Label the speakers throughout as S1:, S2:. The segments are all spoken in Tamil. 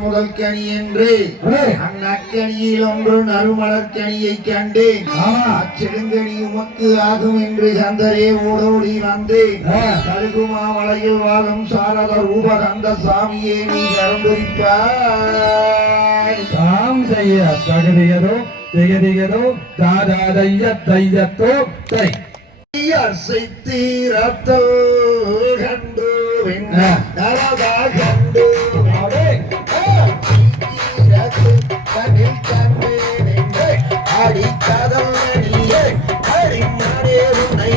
S1: முதல் கனி என்று அந்நற்கனியில் ஒன்று நறுமலர்கனியை கண்டேன் அச்செடுங்கனி உமக்கு ஆகும் என்று கந்தரே ஓடோடி வந்தேன். கழுகுமாமலையில் வாழும் சாரத ரூபகந்த சாமியே நீ கருந்துரிப்பாய்
S2: தாம் செய்ய தகுதியதோ திகதியதோ தாதாதைய தையத்தோ தை
S1: அசைத்தீரத்தல் கண்டு நரதா அடி கதல் நடியே அடி மடேருனை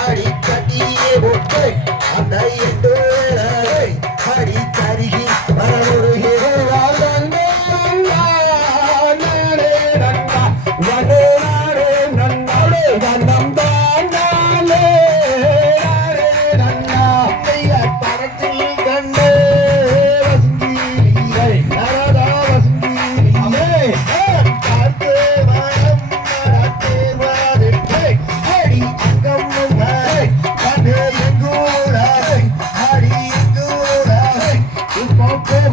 S1: அடி கட்டியே போட்டு அந்த எட்டு அடி கருகி படத்தில்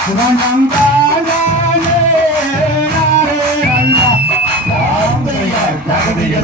S1: தகுதியதும் தாராகைய